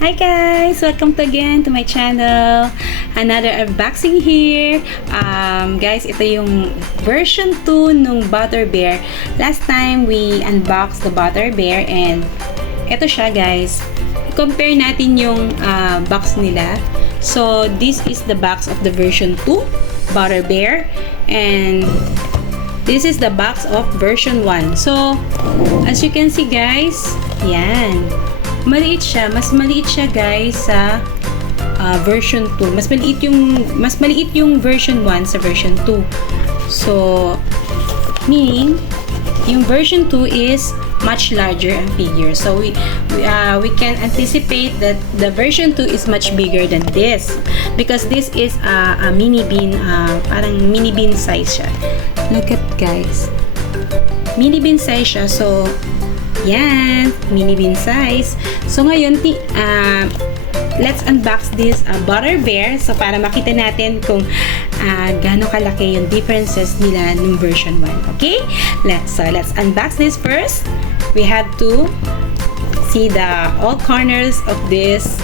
Hi guys! Welcome to again to my channel. Another unboxing here. Guys, ito yung version 2 nung Butter Bear. Last time we unboxed the Butter Bear and ito siya guys. Compare natin yung box nila. So, this is the box of the version 2 Butter Bear and this is the box of version 1. So, as you can see guys, yan. Maliit siya. Mas maliit siya guys sa version 2. Mas maliit yung version 1 sa version 2. So, meaning, yung version 2 is much larger ang figure. So, we can anticipate that the version 2 is much bigger than this. Because this is a mini bean, parang mini bean size siya. Look at guys. Mini bean size siya. So, yan. Mini bean size. So, ngayon, let's unbox this Butter Bear. So, para makita natin kung gaano kalaki yung differences nila nung version 1. Okay? Let's unbox this first. We have to see the all corners of this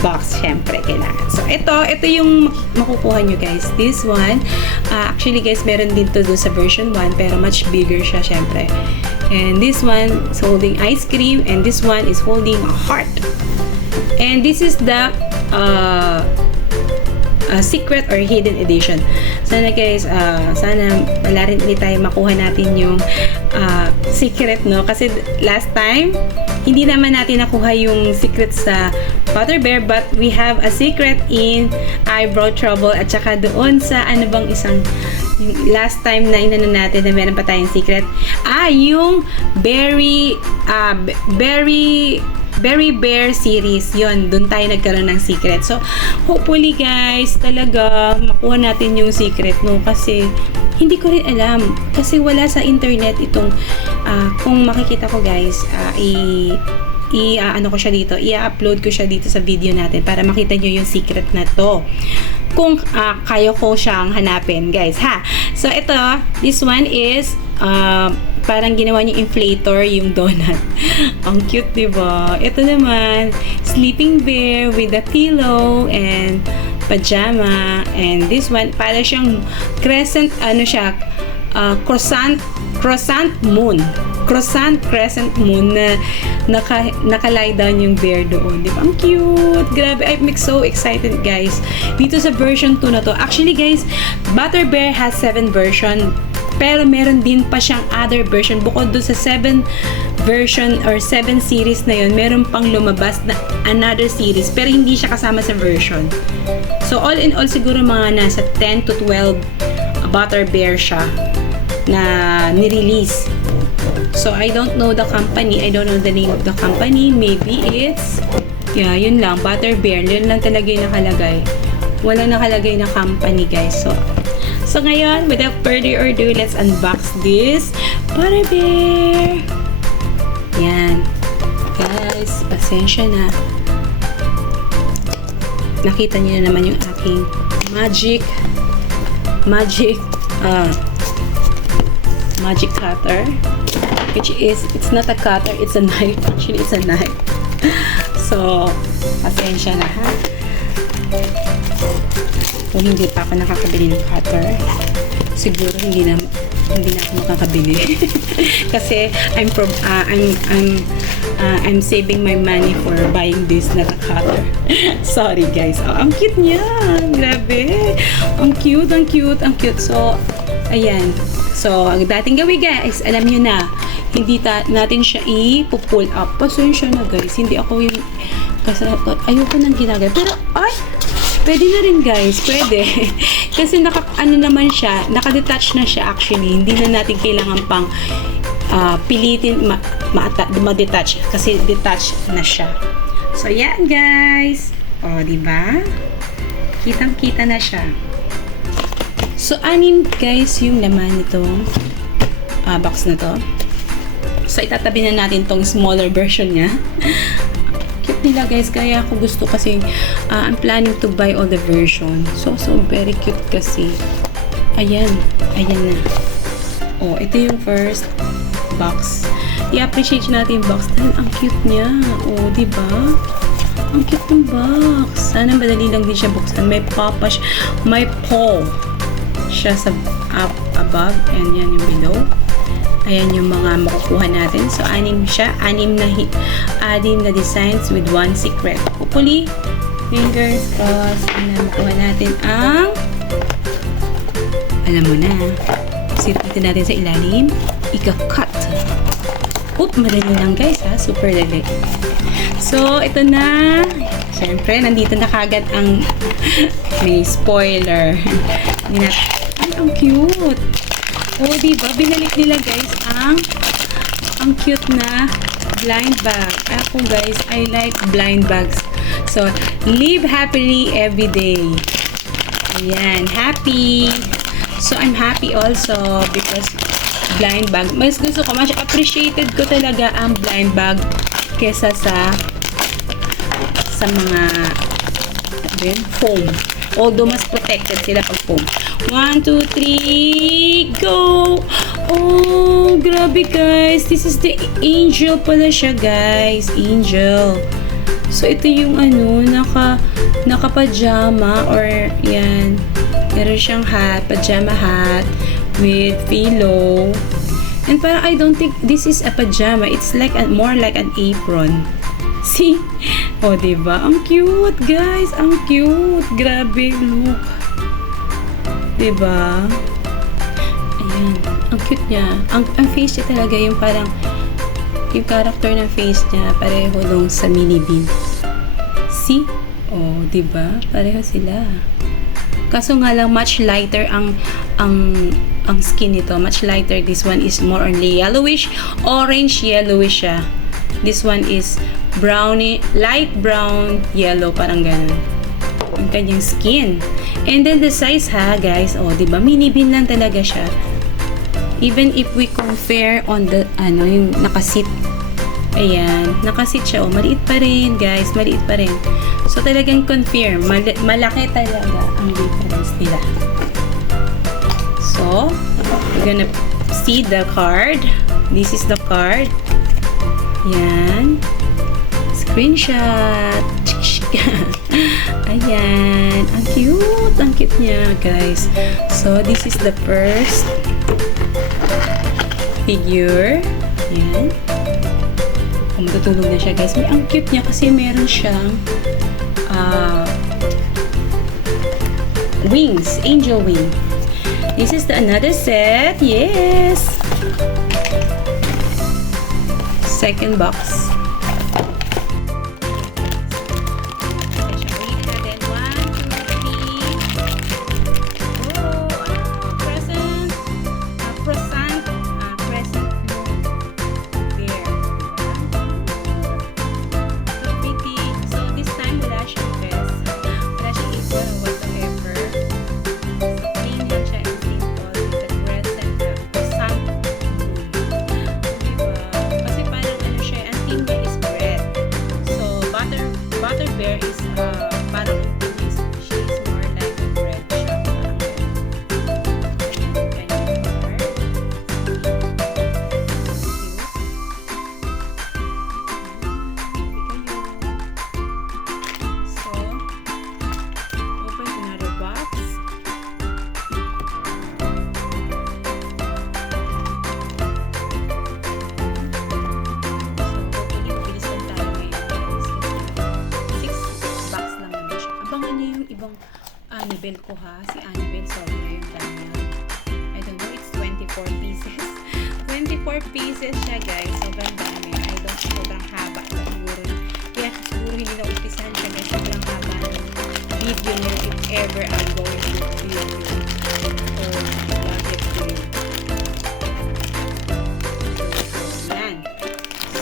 box. Syempre, kailangan. So, ito yung makukuha nyo guys. This one, actually guys, meron din to do sa version 1, pero much bigger siya, syempre. And this one is holding ice cream, and this one is holding a heart. And this is the secret or hidden edition. Sana guys, sana wala rin ulit tayo makuha natin yung secret, no? Kasi last time, hindi naman natin nakuha yung secret sa Butter Bear, but we have a secret in Eyebrow Trouble at saka doon sa ano bang isang last time na inano natin na meron pa tayong secret. Yung Berry Bear series. Yun, doon tayo nagkaroon ng secret. So, hopefully guys, talaga makuha natin yung secret, no? Kasi, hindi ko rin alam. Kasi wala sa internet itong, kung makikita ko guys, ano ko siya dito, i-upload ko siya dito sa video natin para makita nyo yung secret na to. Kung kayo ko siyang hanapin, guys, ha? So, ito, this one is, parang ginawa niyong inflator yung donut. Ang cute, diba? Ito naman, sleeping bear with a pillow and pajama. And this one, para siyang crescent, croissant moon. Crescent moon na nakalay down yung bear doon. Di ba? Ang cute! Grabe, I'm so excited guys. Dito sa version 2 na to. Actually guys, Butter Bear has 7 version. Pero meron din pa siyang other version. Bukod doon sa 7 version or 7 series na yun, meron pang lumabas na another series. Pero hindi siya kasama sa version. So all in all, siguro mga nasa 10 to 12 Butter Bear siya na nirelease. So, I don't know the company. I don't know the name of the company. Maybe it's, yeah, yun lang. Butter Bear. Yun lang talaga yung nakalagay. Walang nakalagay na company, guys. So ngayon, without further ado, let's unbox this Butter Bear. Yan. Guys, pasensya na. Nakita niyo na naman yung aking magic cutter. Which is, it's not a cutter, it's a knife. Actually, it's a knife. So, pasensya na ha. Kung hindi pa ako nakakabili ng cutter, siguro hindi na ako makakabili. Kasi I'm saving my money for buying this, not a cutter. Sorry guys. Oh, ang cute niya. Grabe. Ang cute. So, ayan. So, ang dating gawin guys, alam nyo na, hindi natin siya i-pull up. Pasensya na guys, hindi ako yung, kasi ayoko nang ginagaya. Pero, pwede na rin guys, pwede. Kasi naman siya, naka-detach na siya actually. Hindi na natin kailangan pang pilitin ma-detach. Kasi detach na siya. So, yan guys. O, diba? Kitang-kita na siya. So, 6 guys yung laman nitong box na to. So, itatabi na natin tong smaller version niya. Cute nila guys, kaya ako gusto kasi I'm planning to buy all the version. So very cute kasi. Ayan na. Oh, ito yung first box. I-appreciate natin yung box dahil ang cute niya. Oh, di ba? Ang cute ng box. Sana madali lang din siya buksan. May may paw siya sa up above and yan yung below. Ayan yung mga makukuha natin. So, anim siya. Anim na designs with one secret. Hopefully, fingers crossed na makuha natin ang alam mo na. Siritin natin sa ilalim. Ika-cut. Oop, madali lang guys ha. Super dali. So, ito na. Siyempre, nandito na kagad ang may spoiler. Ay, ang cute. Oh, diba? Binalik nila guys ang cute na blind bag. Ako guys, I like blind bags. So, live happily every day. Ayan, happy. So, I'm happy also because blind bag. Mas gusto ko, mas appreciated ko talaga ang blind bag kesa sa mga foam. Although, mas protected sila pag foam. 1, 2, 3, go! Oh, grabe guys. This is the angel pala siya guys. Angel. So, ito yung naka-pajama or yan. Meron siyang hat, pajama hat with pillow. And parang I don't think this is a pajama. It's like more like an apron. See? Oh, diba? Ang cute, guys. Ang cute. Grabe, look. Diba? Ayan. Ang cute niya. Ang face niya talaga yung parang yung character ng face niya pareho dong sa mini bean. See? Oh, diba? Pareho sila. Kaso nga lang much lighter ang skin nito. Much lighter. This one is more on yellowish, orange yellowish siya. This one is browny, light brown, yellow, parang ganun. Ang kanyang skin. And then the size ha, guys. Oh, diba? Mini bean lang talaga siya. Even if we compare on the, yung nakasit. Ayan. Nakasit siya. Oh, maliit pa rin, guys. Maliit pa rin. So, talagang confirm. Malaki talaga ang difference nila. So, we're gonna see the card. This is the card. Yan. Screenshot. Ayan. Ang cute. Ang cute niya, guys. So, this is the first figure. Yan. Matutulog na siya, guys. Ang cute niya kasi meron siyang wings. Angel wing. This is another set. Yes. Second box. Annabelle ko ha. Si Annabelle, sobra yung dami. I don't know, it's 24 pieces. 24 pieces siya, guys. Sobrang dami. I don't know, sobrang haba. Siguro. Kaya siguro hindi na umpisahan siya, guys. Sobrang haba ng video niya if ever I'm going to review or budget review. Yan.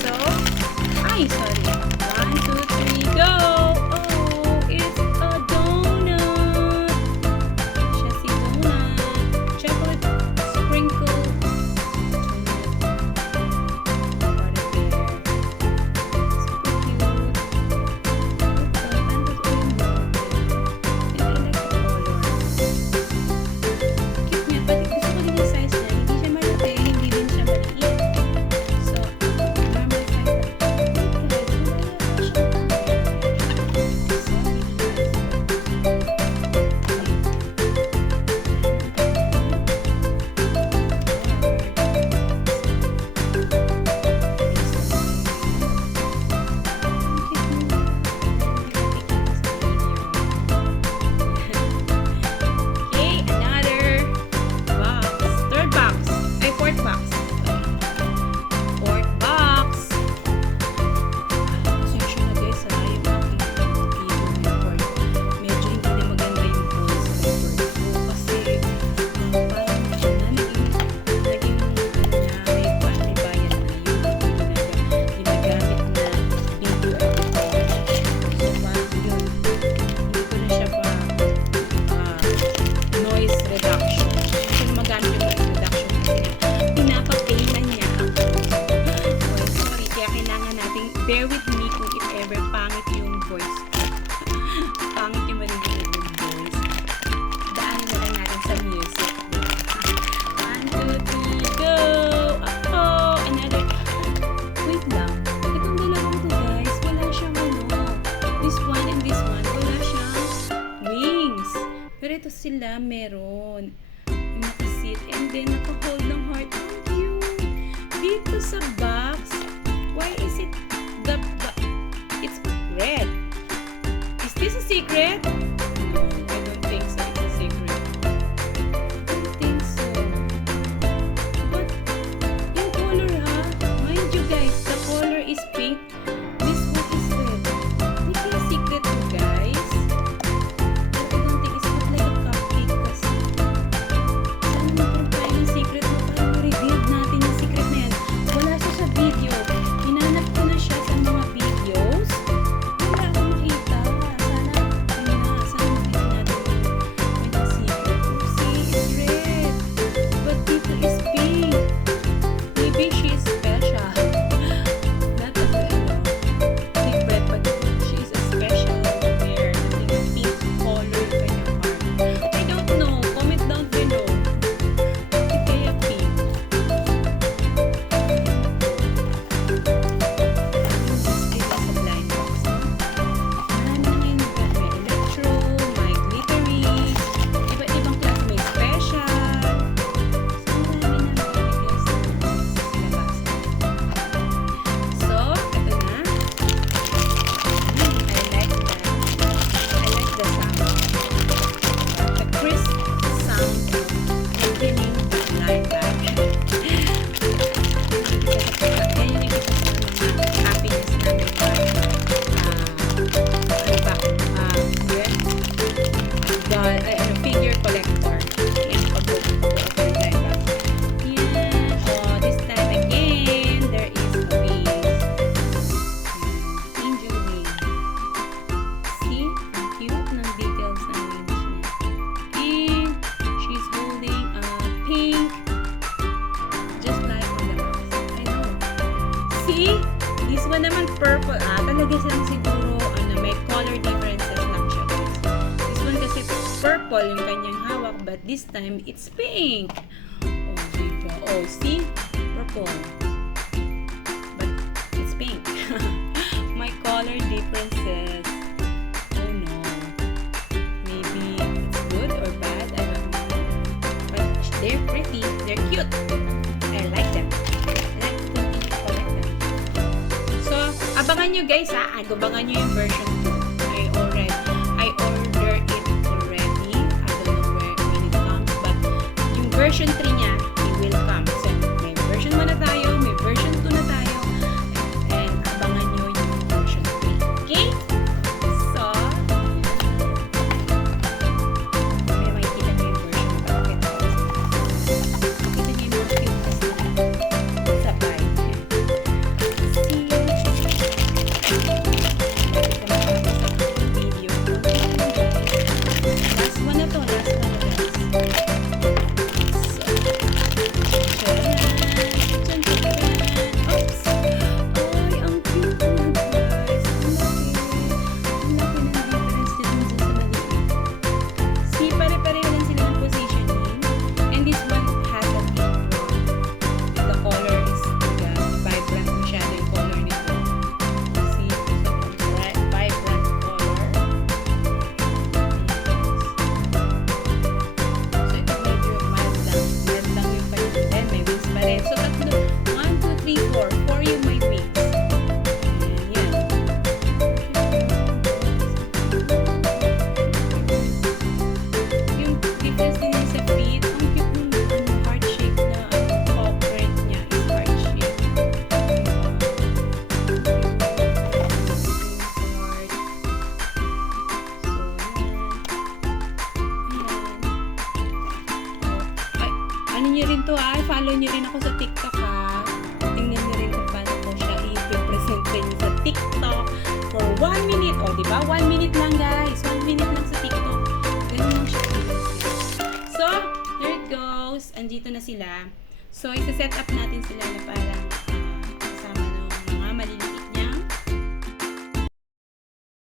So, sorry. 1, 2, 3, go! sila meron. Yung nakasit. And then, naka-hold ng heart. Ang cute. Dito sa box, why is it it's red? Is this a secret? No, I don't think so. It's a secret. I don't think so. But, yung color ha, mind you guys, the color is pink. This one is red. Hindi kaya secret to guys. I don't think it's not like a cupcake kasi. Saan naman tayo ng secret mo? Parang ma-reveal natin yung secret na yan. Wala siya sa video. Hinanap ko na siya sa mga videos. Wala ako makita. Sana, yun na. Sana makita natin yung secret. See, it's red. But dito is pink. Maybe she is special. Not as a secret, but she is a special bear. Yung pink color yung kanyang heart. I don't know. Comment down below. Bakit kaya pink? Dito sa blind box. Marami na ngayon. May electro, may glittery, iba't ibang klase, may special. So, marami na makikita sa labas. So, ito na. I like the sound. The crisp sound of opening the blind bag. Yan yung nakita sa mga happiness namin pag figure collector. Yan, pag-open blind bag. Yan. Oh, this time again, there is a wing. Angel wing. See? Ang cute ng details ng wings niya. And she's holding a pink, just like on the box. I know. See? This one naman purple. Talaga siya siguro may color differences lang siya guys. This one kasi purple yung kanyang hawak, but this time it's pink. Oh, diba? Oh, see? Purple. But it's pink. My color differences. Oh no. Maybe it's good or bad. I don't know. But they're pretty. They're cute. I like them. I like to continue to collect them. So, abangan nyo guys ha. Abangan nyo yung version 2. I ordered it already. I don't know when it comes. But yung version 3 niya, it will come. So, may version 1 na tayo. May version 2 na tayo. And abangan nyo yung version 3. Okay? So, may makikita nyo yung version 2. Makikita nyo yung mga cute kasi sa bag niya. See? Video. Last one na to. Last one na guys. So, tcharan! Tcharan! Oops! Ay, ang cute na guys. Ang laki. Ang laki ng difference din sa maliit. See, pare-pareho lang sila ng positioning. And this one has a pink one. The color is vibrant masyado yung color nito. See, so vibrant color. So ito medyo mild lang. Mild lang yung kanya. Then may wings pa rin. So tatlo. 1, 2, 3, 4. 4 yung may wings. And yan. Yung difference din sa feet. Ang cute ng heart shape na paw print niya is heart shape. Ano nyo rin to follow nyo rin ako sa TikTok tingnan nyo rin kung paano ko siya i-present sa inyo sa TikTok for 1 minute. O, diba? 1 minute lang guys. 1 minute lang sa TikTok. Ganun lang siya. So, there it goes. Andito na sila. So, isa-set up natin sila na parang